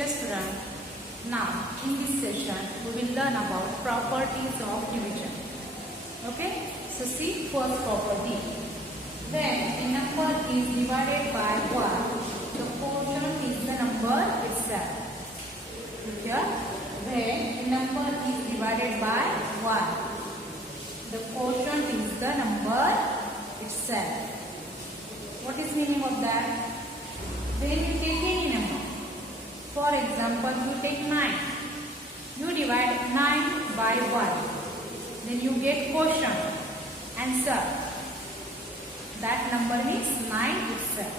Hello students, now in this session we will learn about properties of division. Okay, so see first property. When a number is divided by 1, the quotient is the number itself. Here, when a number is divided by 1, the quotient is the number itself. What is meaning of that? When you take any number, for example, you take 9. You divide 9 by 1. Then you get quotient. Answer. That number is 9 itself.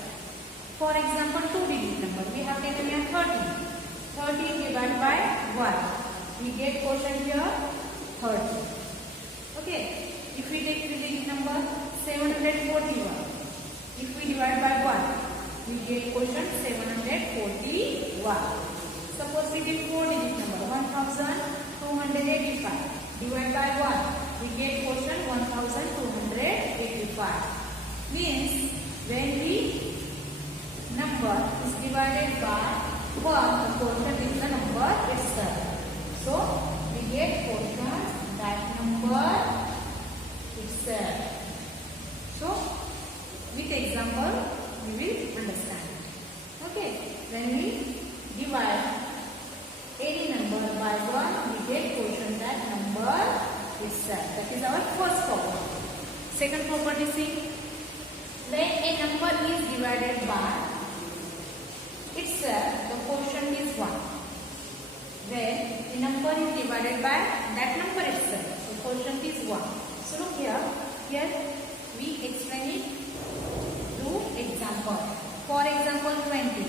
For example, 2-digit number. We have taken here 13. 13 divided by 1. We get quotient here 30. Okay. If we take 3-digit number 741. If we divide by 1. We get quotient 741. Suppose we get 4-digit number 1285. Divide by 1. We get quotient 1285. Means when the number is divided by 1, the quotient is the number itself. So we get quotient that number itself. So with example we will understand. Okay, when we divide any number by 1, we get quotient that number itself. That is our first property. Second property, see, when a number is divided by itself, the quotient is 1. When a number is divided by that number itself, the quotient is 1. So look here we explain it through example. For example, 20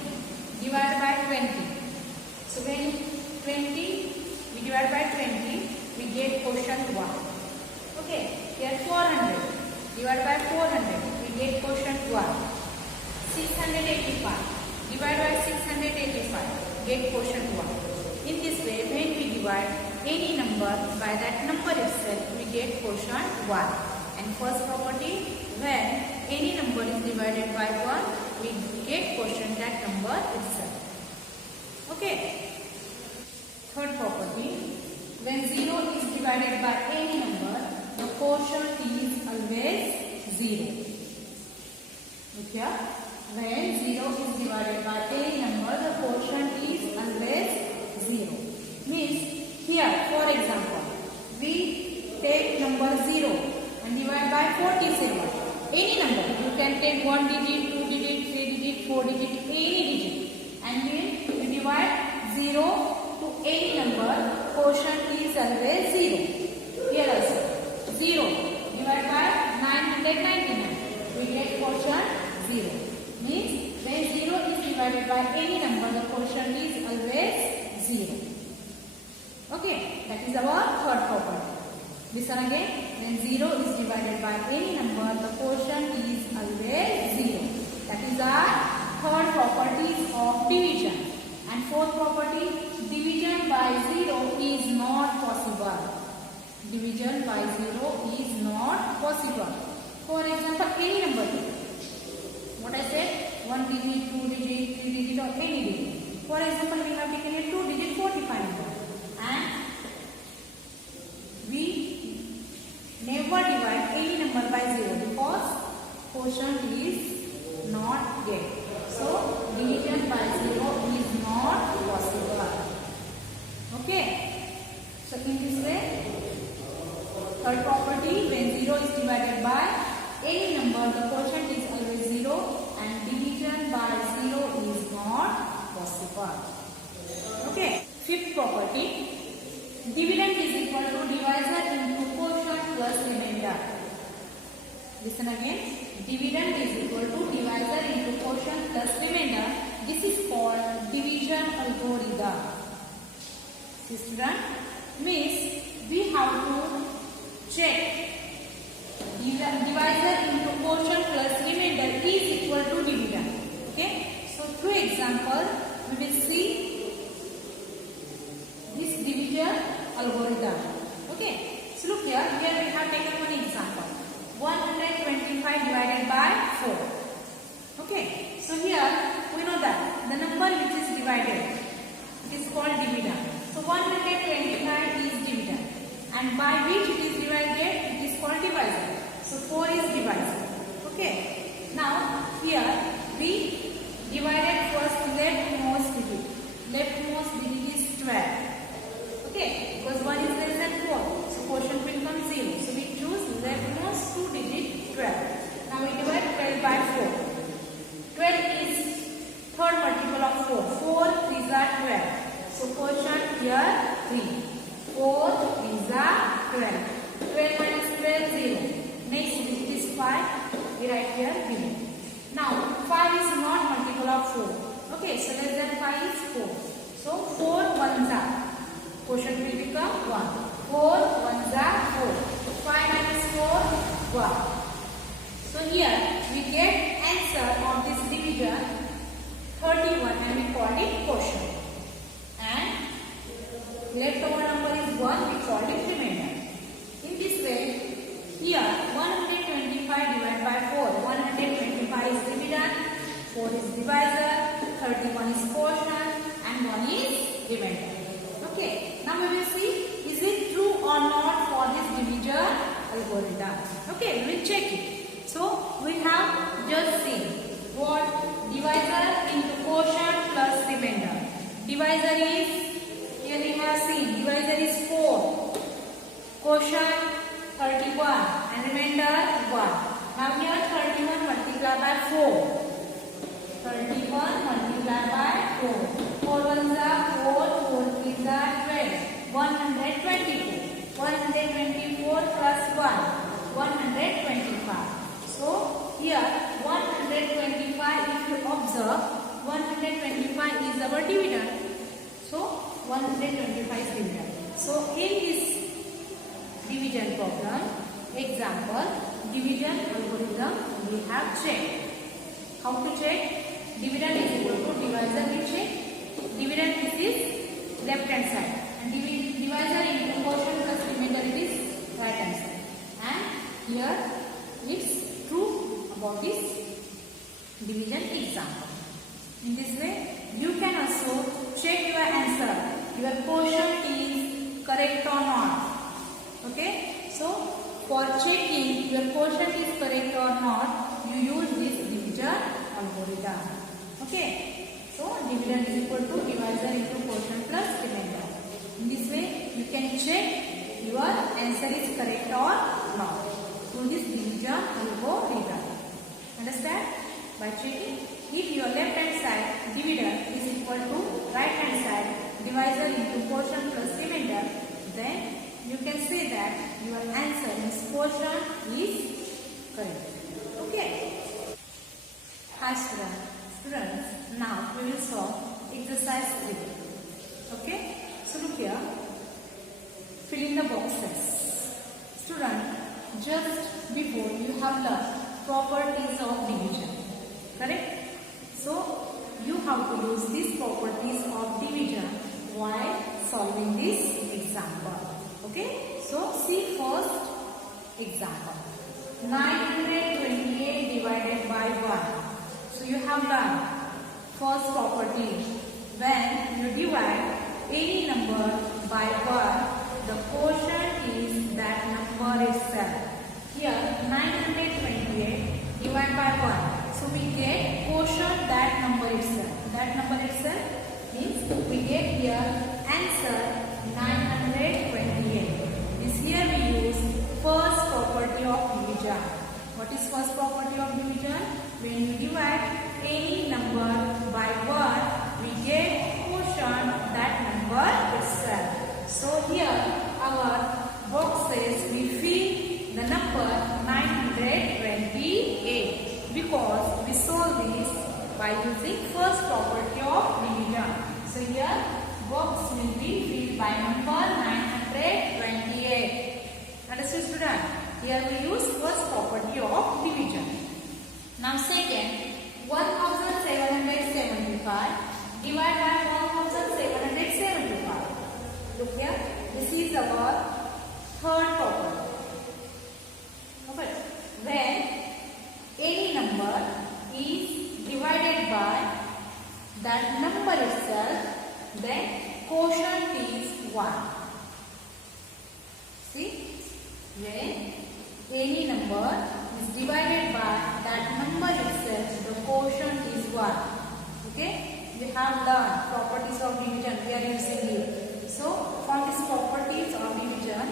divided by 20. So when 20 we divide by 20, we get quotient 1. Okay, here 400 divided by 400, we get quotient 1. 685 divided by 685, get quotient 1. In this way, when we divide any number by that number itself, we get quotient 1. And first property, when any number is divided by 1, we get quotient that number itself. Okay. Third property, when 0 is divided by any number, the quotient is always 0. Look here. When 0 is divided by any number, the quotient is always 0. Means here, for example, we take number 0 and divide by 47. Any number, you can take 1 digit, 2 digit, 3 digit, 4 digit, any digit. And then you divide 0 to any number, quotient is always 0. Here also, 0 divided by 999. We get quotient 0. Means when 0 is divided by any number, the quotient is always 0. Okay, that is our third property. Listen again. When 0 is divided by any number, the quotient is always 0. That is our third property of division. And fourth property, division by 0 is not possible. Division by 0 is not possible. For example, any number. What I said, 1 digit, 2 digit, 3 digit or any digit. For example, we have taken a 2 digit 45 number. And we never divide any number by 0 because quotient is not get. So division by 0 is not possible. Okay. So in this way, third property, when 0 is divided by any number, the quotient is always 0 and division by 0 is not possible. Okay. Fifth property, dividend is equal to divisor into quotient plus remainder. Listen again. Dividend is equal to divisor into quotient plus remainder. This is called division algorithm. See student? Means we have to check divisor into quotient plus remainder is equal to dividend. Okay. So through example, we will see this division algorithm. Okay. So look here we have taken one example. 125 divided by 4. Okay. So here we know that the number which is divided and by which it is divided, it is called divisor. So 4 is divisor. Okay. Now here we divided first leftmost digit. Leftmost digit is 12. Okay, because 1 is less than 4. So quotient will come 0. So we choose leftmost 2 digit 12. Now we divide 12 by 4. 12 is third multiple of 4. 4 3s are 12. So quotient here 3. 4 3s are 12. 12 minus 12 0. Next digit is 5. We write here 0. Now 5 is not multiple of 4. Okay, so less than 5 is 4. So 4 1s are. Quotient will become 1. 4 1s are 4. 5 minus 4 1. So here we get answer of this division 31 and we call it quotient. And leftover number is 1, we call it remainder. In this way, here 125 divided by 4. 125 is division, 4 is divisor, 31 is quotient and 1 is remainder. Okay, now we will see is it true or not for this division algorithm. Okay, we will check it. So we have just seen what divisor into quotient plus remainder. Divisor is, here we have seen divisor is 4, quotient 31 and remainder 1. Now here 31 multiplied by 4. 31 multiplied by 4. 4 1s are 4, 4 3s are 12. 124. 124 plus 1. 125. So here 125, if you observe, 125 is our dividend. So 125 is dividend. So in this division problem, example, division algorithm we have checked. How to check? Dividend is equal to divisor we check. Dividend this is left hand side. And divisor into quotient plus remainder it is right hand side. And here it's true about this division example. In this way, you can also check your answer. Your quotient is correct or not. Okay. So, for checking your quotient is correct or not, you use this division algorithm. Okay. So, dividend is equal to divisor into quotient plus remainder. In this way, you can check your answer is correct or not through this division algorithm. Understand? By checking, if your left hand side dividend is equal to right hand side divisor into quotient plus remainder, then you can say that your answer is quotient is correct. Okay. Hi students, now we will solve exercise 3. Okay. So look here, fill in the boxes. Student, just before you have learned properties of division, correct? So you have to use these properties of division while solving this example. Okay? So see first example. 928 divided by 1. So you have done first property. When you divide any number by 1, the quotient is that number itself. Here 928 divided by 1. So we get quotient that number itself. That number itself means we get here answer 928. This here we use first property of division. What is first property of division? When you divide any number by 1, we get quotient that number itself. So here our box says we fill the number 928 because we solve this by using first property of division. So here box will be filled by number 928. Understood student? Here we use first property of division. Now second, 1775 divided by 1775. Look here, this is our third property. Okay. When any number is divided by that number itself, then quotient is 1. See, When any number is divided by that number itself, the quotient is 1. Okay? We have learned properties of division. We are using it. So, from these properties of division,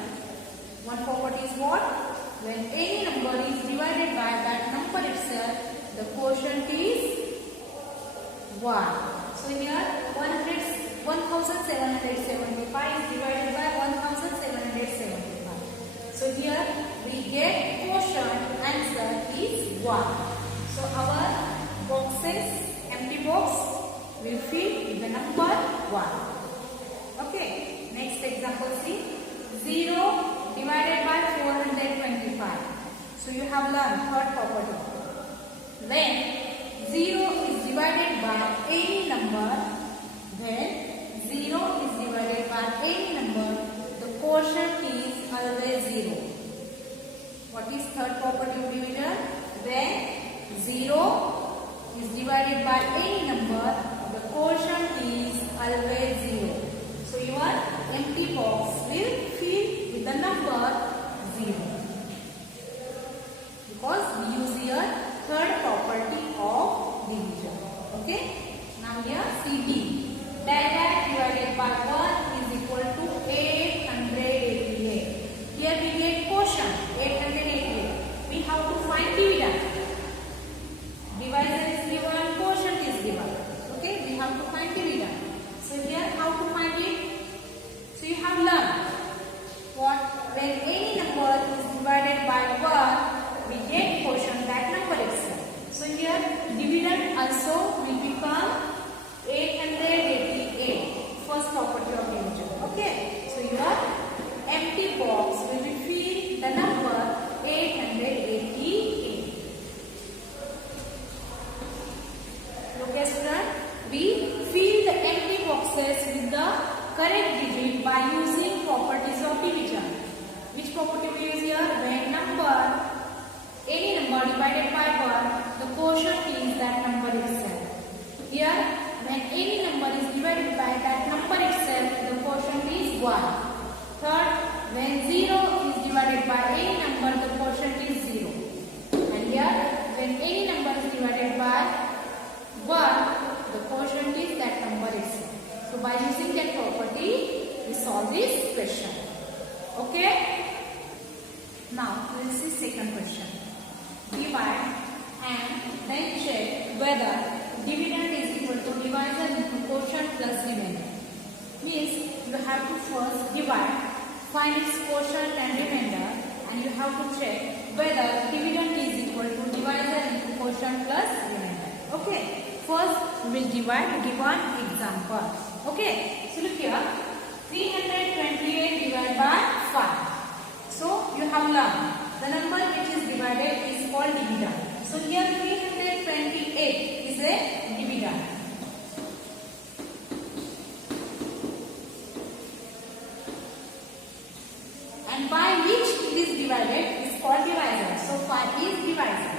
one property is what? When any number is divided by that number itself, the quotient is 1. So here 1775 is divided by 1775. So here we get quotient, answer is 1. So our boxes, empty box will fill with the number 1. Okay, next example see. 0 divided by 425. So you have learned third property. When 0 is divided by any number, when 0 is divided by any number, the quotient is always 0. What is third property of division? When 0 is divided by any number, the quotient is always 0. So your empty box will fill with the number 0. Because we use here third property of division. Okay? Now here CD. Direct divided by 1 is equal to 888. Here we get quotient 888. We have to find dividend. Divisor is given, quotient is given. Okay? We have to find dividend. So here how to find it? So you have learned what? When any number is divided by 1, we get quotient that number itself. So here dividend also will become 888. First property of division. Okay. So your empty box will be filled the number 888. Okay student, we fill the empty boxes with the correct digit by using properties of division. Which property we use here? When any number divided by 1, the quotient is that number itself. Here, when any number is divided by that number itself, the quotient is 1. Third, when 0 is divided by any number, the quotient is 0. And here, when any number is divided by 1, the quotient is that number itself. So by using that property, we solve this question. Okay? Now, we will see second question. Divide and then check whether dividend is equal to divisor into quotient plus remainder. Means you have to first divide, find its quotient and remainder, and you have to check whether dividend is equal to divisor into quotient plus remainder. Okay? First, we will divide. Give one example. Okay? So look here. 328 divided by 5. So you have learned the number which is divided is called dividend. So here 328 is a dividend. And by which it is divided is called divisor. So 5 is divisor.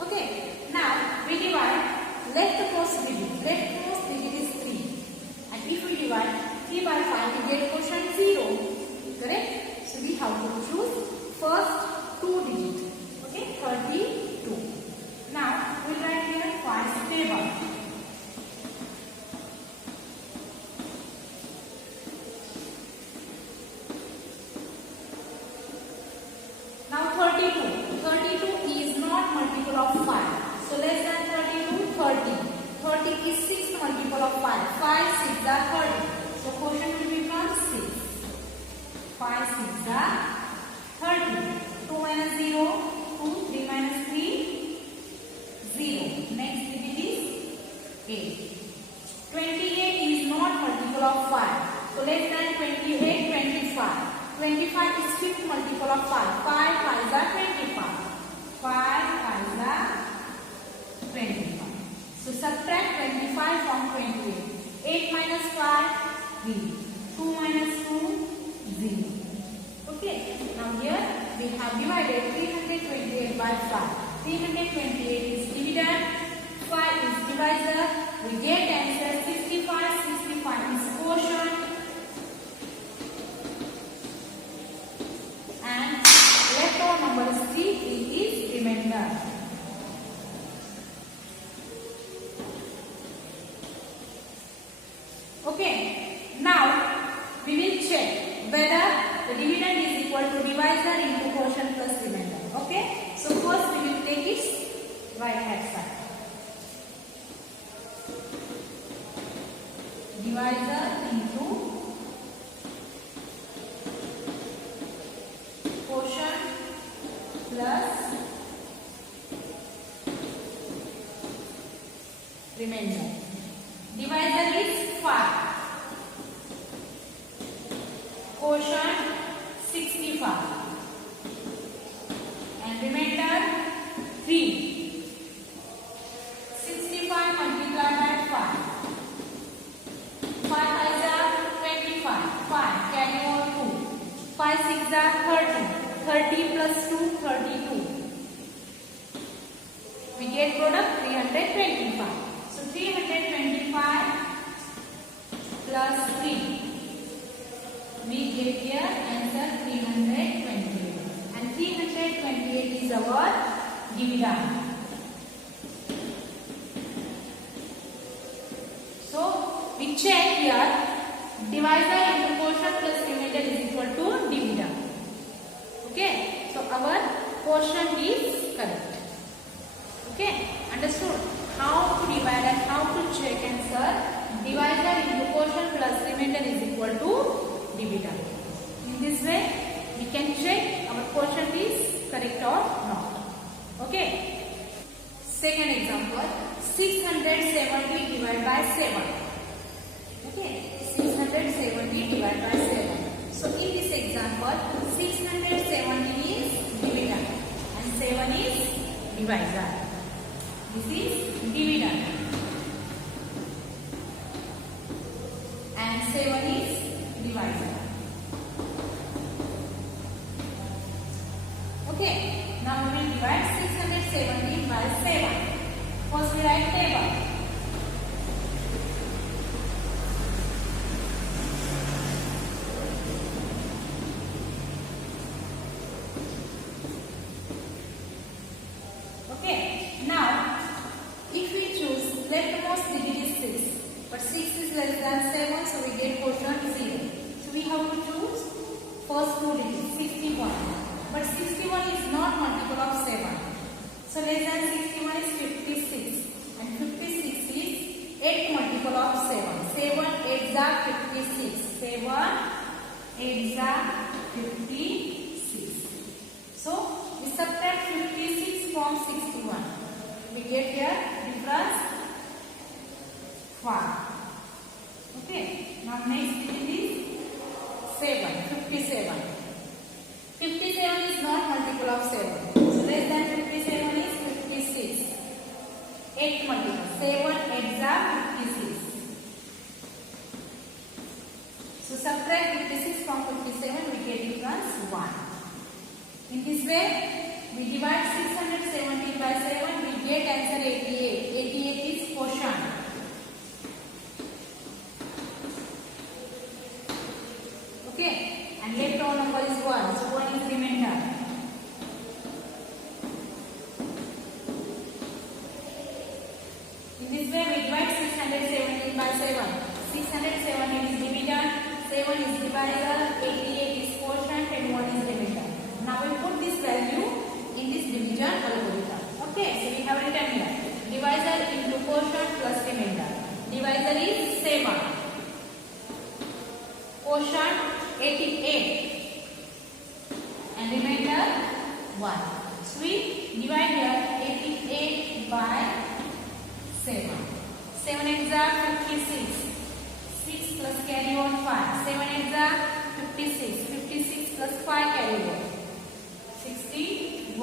Okay. Now we divide. Leftmost digit. Leftmost digit is 3. And if we divide 3 by 5, we get quotient 0. Correct? So we have to choose first 2 digits. Okay? 32. Now we write here 5's table. Now 32. 32 is not multiple of 5. So less than 32, 30. 30 is 6th multiple of 5. 5, 6 are 30. So quotient will become 6. 5, 6 are 30. 2 minus 0, 2. 3 minus 3, 0. Next digit is 8. 28 is not multiple of 5. So less than 28, 25. 25 is 5th multiple of 5. 5, 5s are 25. 5, 5s are 25. So subtract 25 from 28. 8 minus 5, 3. 2 minus 2, 0. Okay. Now here we have divided 328 by 5. 328 is dividend. 5 is divisor. We get answer 65. 65 is quotient. divisor into quotient plus remainder. Divisor is 5, quotient 65, and remainder 3. 65 multiplied by 5. 5 5s are 25. 5 carry over 2. 5 6s are 30. 30 plus 2 32. We get product 325. So 325 plus 3. We get here answer 328. And 328 is our dividend. So we check here divisor into quotient plus remainder is equal to dividend. Okay, so our quotient is correct. Okay, understood? How to divide and how to check answer. Divisor into quotient plus remainder is equal to dividend. In this way we can check our quotient is correct or not. Okay. Second example, 670 divided by 7. Okay, 670 divided by 7. So in this example, 670 is dividend and 7 is divisor. This is dividend and 7 is divisor. Okay, now we will divide 670 by 7. First we write table. Okay, now if we choose leftmost digit is 6, but 6 is less than 7, so we get quotient 0. So we have to choose first two digits, 61. But 61 is not multiple of 7. So less than 61 is 56. And 56 is 8 multiple of 7. 7 8s are 56. 7 8s are 56. So we subtract 56 from 61. We get here difference 5. Okay. Now next digit is 7. 57. 57 is not multiple of 7. So less than 57 is 56. 8 multiple. 7 8s are 56. So subtract 56 from 57, we get difference 1. In this way, we divide 670 by 7, we get answer 88. 88 is quotient. Okay, and left over number is 1, so 1 is remainder. In this way, we divide 670 by 7. 670 is dividend, 7 is divisor, 88 is quotient, and 1 is remainder. Now we put this value in this division algorithm. Okay, so we have written here divisor into quotient plus remainder. Divisor is 7, quotient 88, and remainder 1. So we divide here 88 by 7. 7 8s are 56. 6 plus carry on 5. 7 8s are 56. 56 plus 5 carry on 61.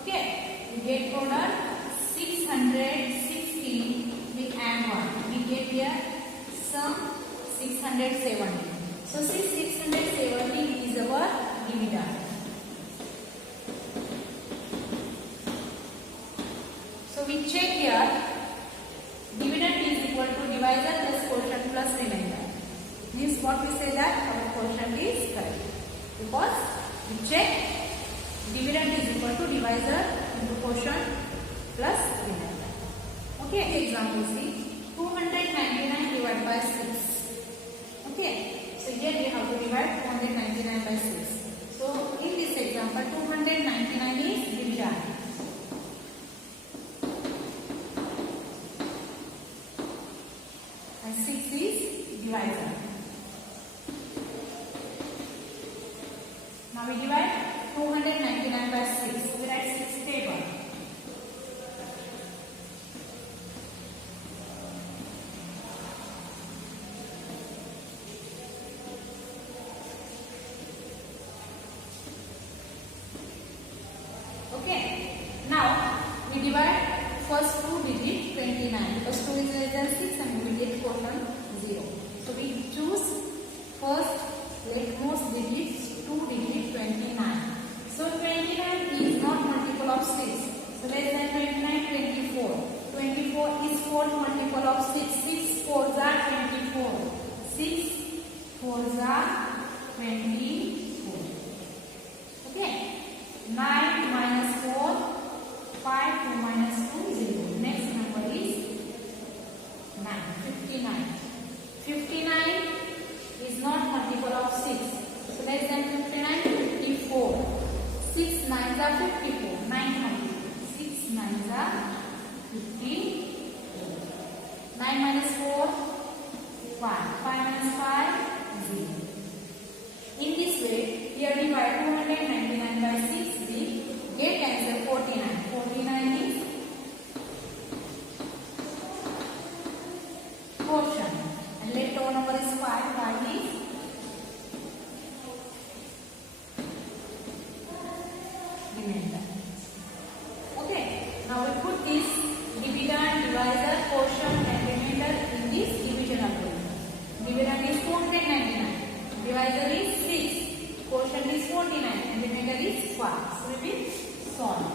Okay, we get product 660. We add 1. We get here sum 670. So 670 is our dividend. So we check here dividend is equal to divisor plus quotient plus remainder. Means what we say that our quotient is correct. Because we check dividend is equal to divisor into quotient plus remainder. Okay, example C, 299 divided by 6. Okay, so here we have to divide 299 by 6. So in this example, 299 is dividend. we divide first two digits 29 because 2 is less than 6 and we get quotient 0. So we choose first leftmost digits 2 digit 29. So 29 is not multiple of 6. So less than 29, 24. 24 is fourth multiple of 6. 6 fours are 24. 6 fours are 24. Okay. 9 minus 4, 5, 2 minus 2, 0. Next number is 9, 59. 59 is not multiple of 6. So less than 59, 54. 6 nines are 54. 9 multiple. 6 nines are 54. 9 minus 4, 5. 5 minus 5, 0. In this way, we are divide 299 by 6. We get answer 49. 49 is quotient. And leftover number is 5. 5 is remainder. Okay. Now we put this dividend, divisor, quotient and remainder in this division algorithm. Dividend is 499. Divisor is 6. Quotient is 49 and remainder is 5. So we will solve.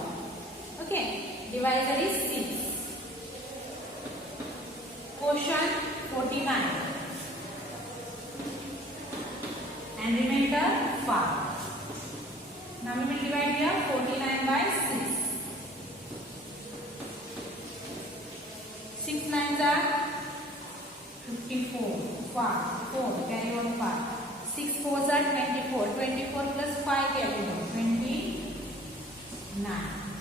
Okay. Divisor is 6. Quotient 49. And remainder 5. Now we will divide here 49 by 6. 6 nines are 54. 5. 4. Carry on 5. 6 fours are 24. 24 plus 5 carry on 29.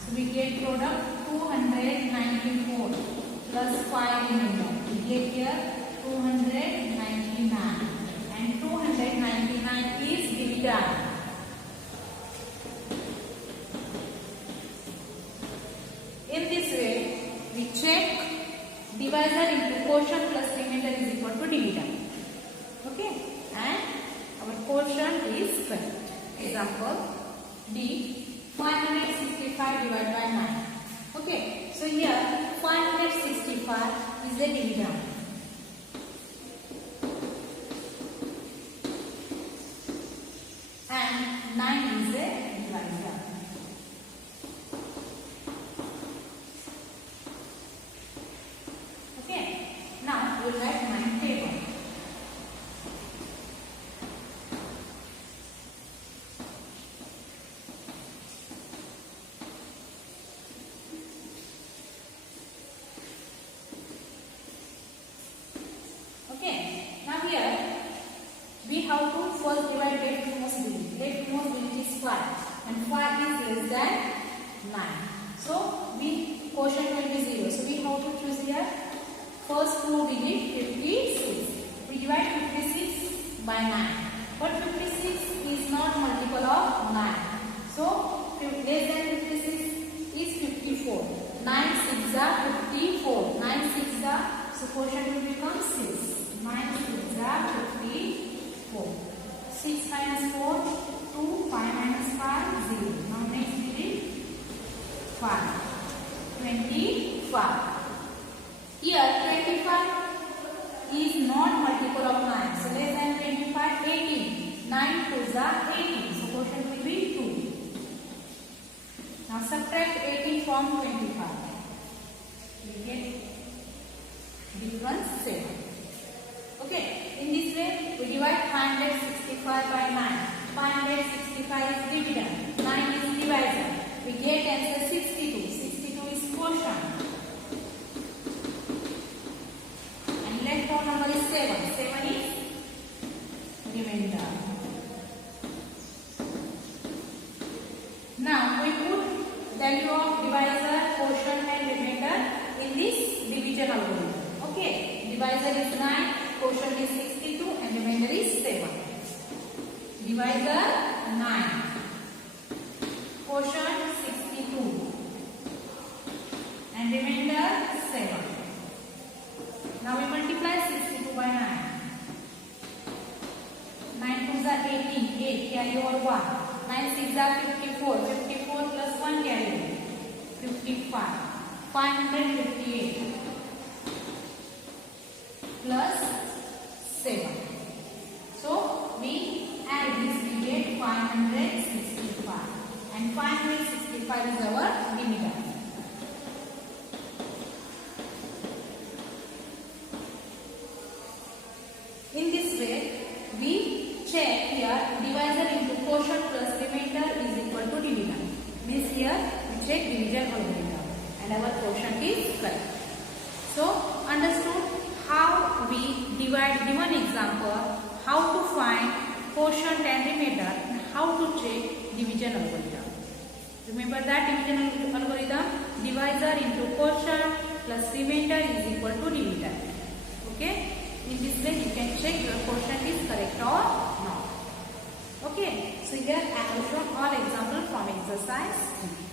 So we get product 294 plus 5 remainder. We get here 299. And 299 is dividend. In this way, we check divisor into quotient plus remainder is equal to dividend. Okay, and our quotient is correct. Example D, 565 divided by 9. Okay, so here 565 is a dividend. And 9 is a divisor. Okay, now we will write 9 table. Okay, now here we have to first divide leftmost digit. Leftmost digit is 5 and 5 is less than 9. So we quotient will be 0. So we have to choose here first two digit 56. We divide 56 by 9. But 56 is not multiple of 9. So less than 56 is 54. 9 6 are 54. 9 6 are, so quotient will become 6. 9 6 are 54. 6 minus 4, 2, 5 minus 5, 0. Now next digit 5. 25. Here 25 is not multiple of 9. So less than 25, 18. 9 2s are 18. So quotient will be 2. Now subtract 18 from 25. We get difference 7. Okay, in this way we divide 565 by 9. 565 is dividend. 9 is divisor. We get answer 62. 62 is quotient. And left out number is 7. 7 is remainder. Now we put value of divisor, quotient and remainder in this division algorithm. Okay, divisor is 9, quotient is 62 and remainder is 7. Divisor 9, quotient 62 and remainder 7. Now we multiply 62 by 9. 9 2s are 18, 8 carry over 1. 9 6 are 54, 54 plus 1 carry over 55. 558 plus 7. So we add this, we get 565, and 565 is our divisor. In this way, we check here divisor into quotient plus remainder is equal to dividend. Means here we check division algorithm and our quotient is correct. So understood how we divide given example, how to find quotient and remainder, and how to check division algorithm. Remember that division algorithm, divisor into quotient plus remainder is equal to dividend. Okay. In this way you can check your quotient is correct or not. Okay. So here I have shown all example from exercise 3.